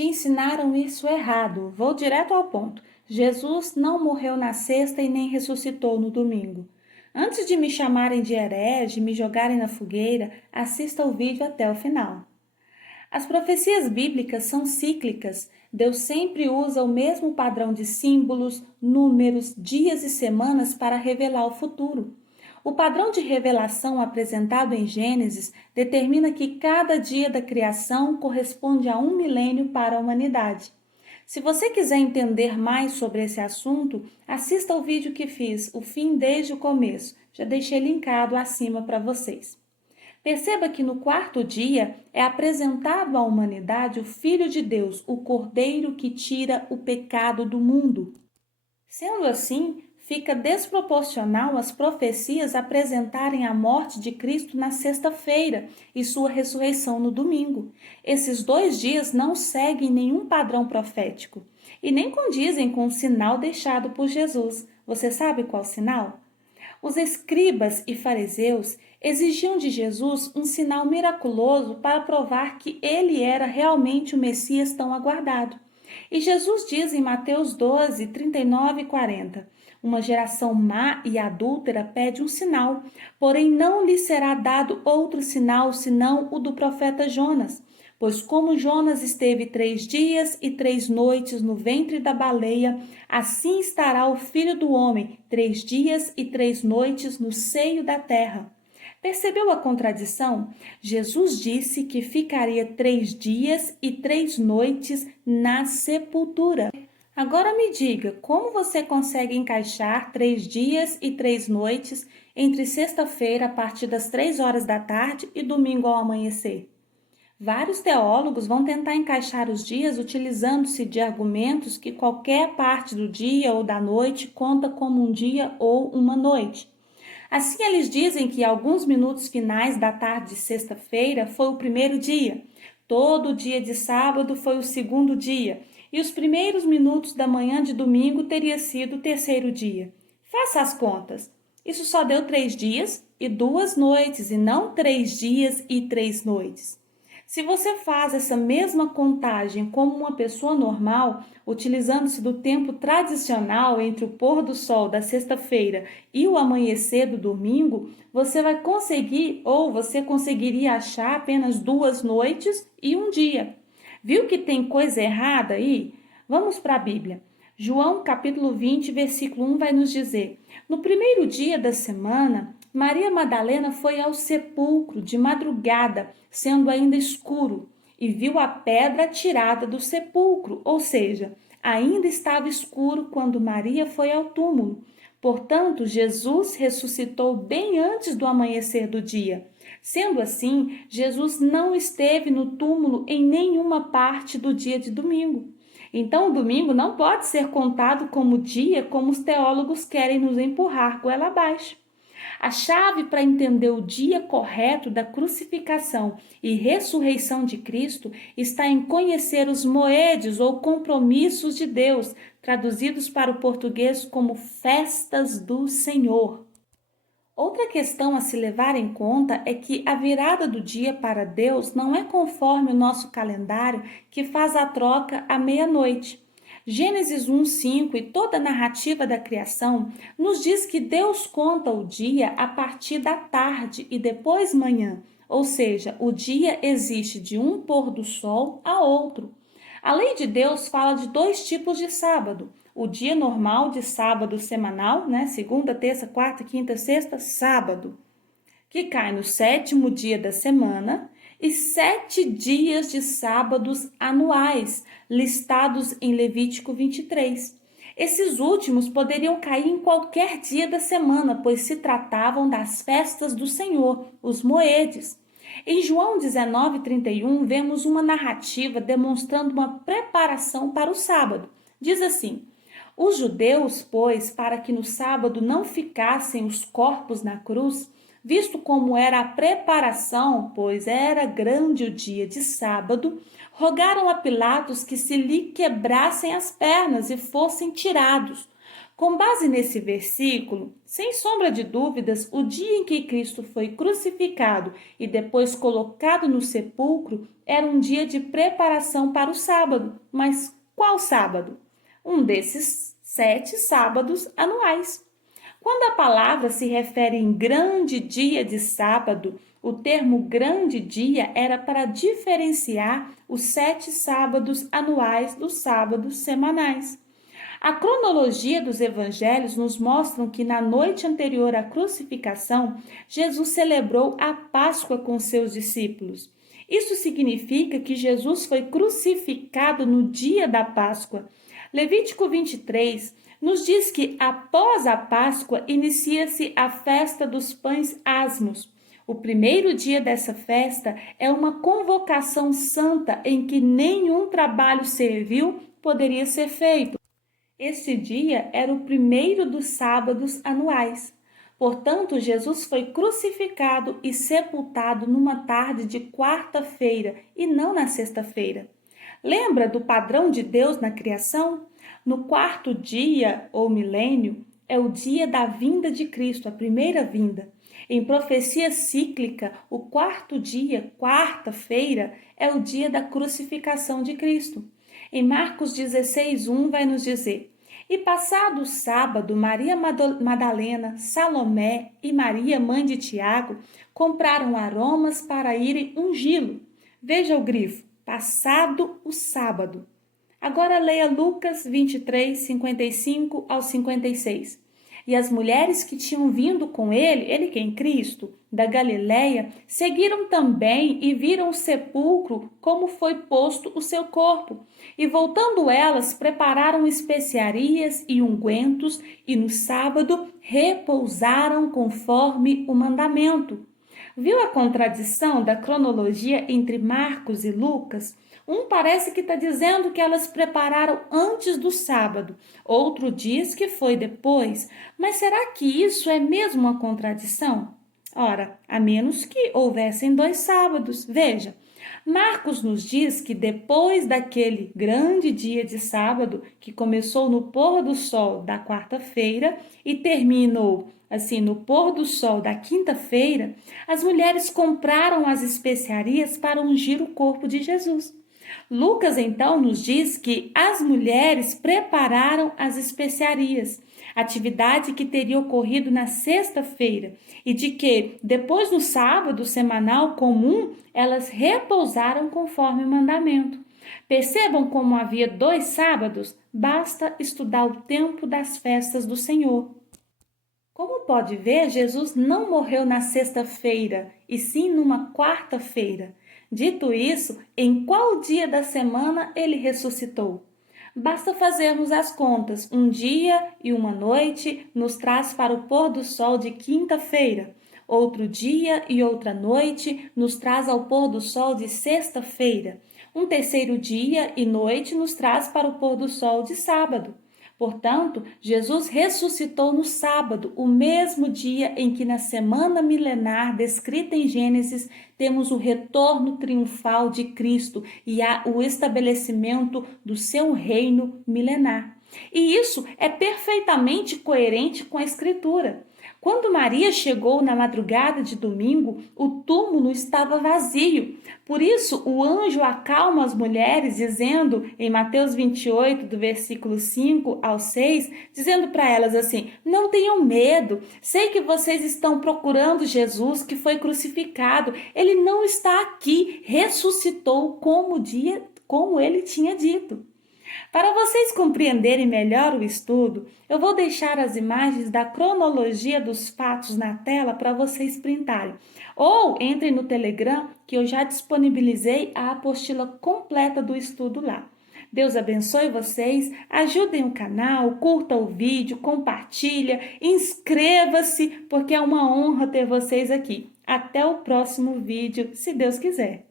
te ensinaram isso errado. Vou direto ao ponto. Jesus não morreu na sexta e nem ressuscitou no domingo. Antes de me chamarem de herege, me jogarem na fogueira, assista o vídeo até o final. As profecias bíblicas são cíclicas. Deus sempre usa o mesmo padrão de símbolos, números, dias e semanas para revelar o futuro. O padrão de revelação apresentado em Gênesis determina que cada dia da criação corresponde a 1 milênio para a humanidade. Se você quiser entender mais sobre esse assunto, assista ao vídeo que fiz, O Fim desde o Começo. Já deixei linkado acima para vocês. Perceba que no quarto dia é apresentado à humanidade o Filho de Deus, o Cordeiro que tira o pecado do mundo. Sendo assim, fica desproporcional as profecias apresentarem a morte de Cristo na sexta-feira e sua ressurreição no domingo. Esses 2 dias não seguem nenhum padrão profético e nem condizem com o sinal deixado por Jesus. Você sabe qual sinal? Os escribas e fariseus exigiam de Jesus um sinal miraculoso para provar que ele era realmente o Messias tão aguardado. E Jesus diz em Mateus 12, 39 e 40, uma geração má e adúltera pede um sinal, porém não lhe será dado outro sinal senão o do profeta Jonas. Pois como Jonas esteve 3 dias e 3 noites no ventre da baleia, assim estará o Filho do Homem 3 dias e 3 noites no seio da terra. Percebeu a contradição? Jesus disse que ficaria 3 dias e 3 noites na sepultura. Agora me diga, como você consegue encaixar 3 dias e 3 noites entre sexta-feira a partir das 3 horas da tarde e domingo ao amanhecer? Vários teólogos vão tentar encaixar os dias utilizando-se de argumentos que qualquer parte do dia ou da noite conta como um dia ou uma noite. Assim, eles dizem que alguns minutos finais da tarde de sexta-feira foi o primeiro dia, todo o dia de sábado foi o segundo dia, e os primeiros minutos da manhã de domingo teria sido o terceiro dia. Faça as contas. Isso só deu 3 dias e 2 noites, e não 3 dias e 3 noites. Se você faz essa mesma contagem como uma pessoa normal, utilizando-se do tempo tradicional entre o pôr do sol da sexta-feira e o amanhecer do domingo, você vai conseguir ou você conseguiria achar apenas 2 noites e um dia. Viu que tem coisa errada aí? Vamos para a Bíblia. João capítulo 20, versículo 1 vai nos dizer: no primeiro dia da semana, Maria Madalena foi ao sepulcro de madrugada, sendo ainda escuro, e viu a pedra tirada do sepulcro, ou seja, ainda estava escuro quando Maria foi ao túmulo. Portanto, Jesus ressuscitou bem antes do amanhecer do dia. Sendo assim, Jesus não esteve no túmulo em nenhuma parte do dia de domingo. Então, o domingo não pode ser contado como dia como os teólogos querem nos empurrar goela abaixo. A chave para entender o dia correto da crucificação e ressurreição de Cristo está em conhecer os moedes ou compromissos de Deus, traduzidos para o português como festas do Senhor. Outra questão a se levar em conta é que a virada do dia para Deus não é conforme o nosso calendário, que faz a troca à meia-noite. Gênesis 1:5 e toda a narrativa da criação nos diz que Deus conta o dia a partir da tarde e depois manhã, ou seja, o dia existe de um pôr do sol a outro. A lei de Deus fala de 2 tipos de sábado: o dia normal de sábado semanal, segunda, terça, quarta, quinta, sexta, sábado, que cai no 7º dia da semana, e 7 dias de sábados anuais, listados em Levítico 23. Esses últimos poderiam cair em qualquer dia da semana, pois se tratavam das festas do Senhor, os moedes. Em João 19:31, vemos uma narrativa demonstrando uma preparação para o sábado. Diz assim: os judeus, pois, para que no sábado não ficassem os corpos na cruz, visto como era a preparação, pois era grande o dia de sábado, rogaram a Pilatos que se lhe quebrassem as pernas e fossem tirados. Com base nesse versículo, sem sombra de dúvidas, o dia em que Cristo foi crucificado e depois colocado no sepulcro era um dia de preparação para o sábado. Mas qual sábado? Um desses 7 sábados anuais. Quando a palavra se refere em grande dia de sábado, o termo grande dia era para diferenciar os 7 sábados anuais dos sábados semanais. A cronologia dos evangelhos nos mostra que na noite anterior à crucificação, Jesus celebrou a Páscoa com seus discípulos. Isso significa que Jesus foi crucificado no dia da Páscoa. Levítico 23 nos diz que após a Páscoa inicia-se a festa dos pães asmos. O primeiro dia dessa festa é uma convocação santa em que nenhum trabalho servil poderia ser feito. Esse dia era o primeiro dos sábados anuais. Portanto, Jesus foi crucificado e sepultado numa tarde de quarta-feira e não na sexta-feira. Lembra do padrão de Deus na criação? No quarto dia ou milênio é o dia da vinda de Cristo, a primeira vinda. Em profecia cíclica, o quarto dia, quarta-feira, é o dia da crucificação de Cristo. Em Marcos 16:1 vai nos dizer: E passado o sábado, Maria Madalena, Salomé e Maria, mãe de Tiago, compraram aromas para irem ungí-lo. Veja o grifo, passado o sábado. Agora leia Lucas 23, 55 ao 56. E as mulheres que tinham vindo com ele quem? Cristo, da Galiléia, seguiram também e viram o sepulcro como foi posto o seu corpo. E voltando elas, prepararam especiarias e ungüentos, e no sábado repousaram conforme o mandamento. Viu a contradição da cronologia entre Marcos e Lucas? Um parece que está dizendo que elas prepararam antes do sábado, outro diz que foi depois. Mas será que isso é mesmo uma contradição? Ora, a menos que houvessem 2 sábados. Veja, Marcos nos diz que depois daquele grande dia de sábado, que começou no pôr do sol da quarta-feira e terminou assim no pôr do sol da quinta-feira, as mulheres compraram as especiarias para ungir o corpo de Jesus. Lucas então nos diz que as mulheres prepararam as especiarias, atividade que teria ocorrido na sexta-feira, e de que, depois do sábado semanal comum, elas repousaram conforme o mandamento. Percebam como havia 2 sábados? Basta estudar o tempo das festas do Senhor. Como pode ver, Jesus não morreu na sexta-feira, e sim numa quarta-feira. Dito isso, em qual dia da semana ele ressuscitou? Basta fazermos as contas. Um dia e uma noite nos traz para o pôr do sol de quinta-feira. Outro dia e outra noite nos traz ao pôr do sol de sexta-feira. Um terceiro dia e noite nos traz para o pôr do sol de sábado. Portanto, Jesus ressuscitou no sábado, o mesmo dia em que na semana milenar descrita em Gênesis temos o retorno triunfal de Cristo e o estabelecimento do seu reino milenar. E isso é perfeitamente coerente com a Escritura. Quando Maria chegou na madrugada de domingo, o túmulo estava vazio. Por isso, o anjo acalma as mulheres, dizendo, em Mateus 28, do versículo 5 ao 6, dizendo para elas assim: não tenham medo, sei que vocês estão procurando Jesus que foi crucificado. Ele não está aqui, ressuscitou como ele tinha dito. Para vocês compreenderem melhor o estudo, eu vou deixar as imagens da cronologia dos fatos na tela para vocês printarem. Ou entrem no Telegram, que eu já disponibilizei a apostila completa do estudo lá. Deus abençoe vocês, ajudem o canal, curta o vídeo, compartilha, inscreva-se, porque é uma honra ter vocês aqui. Até o próximo vídeo, se Deus quiser.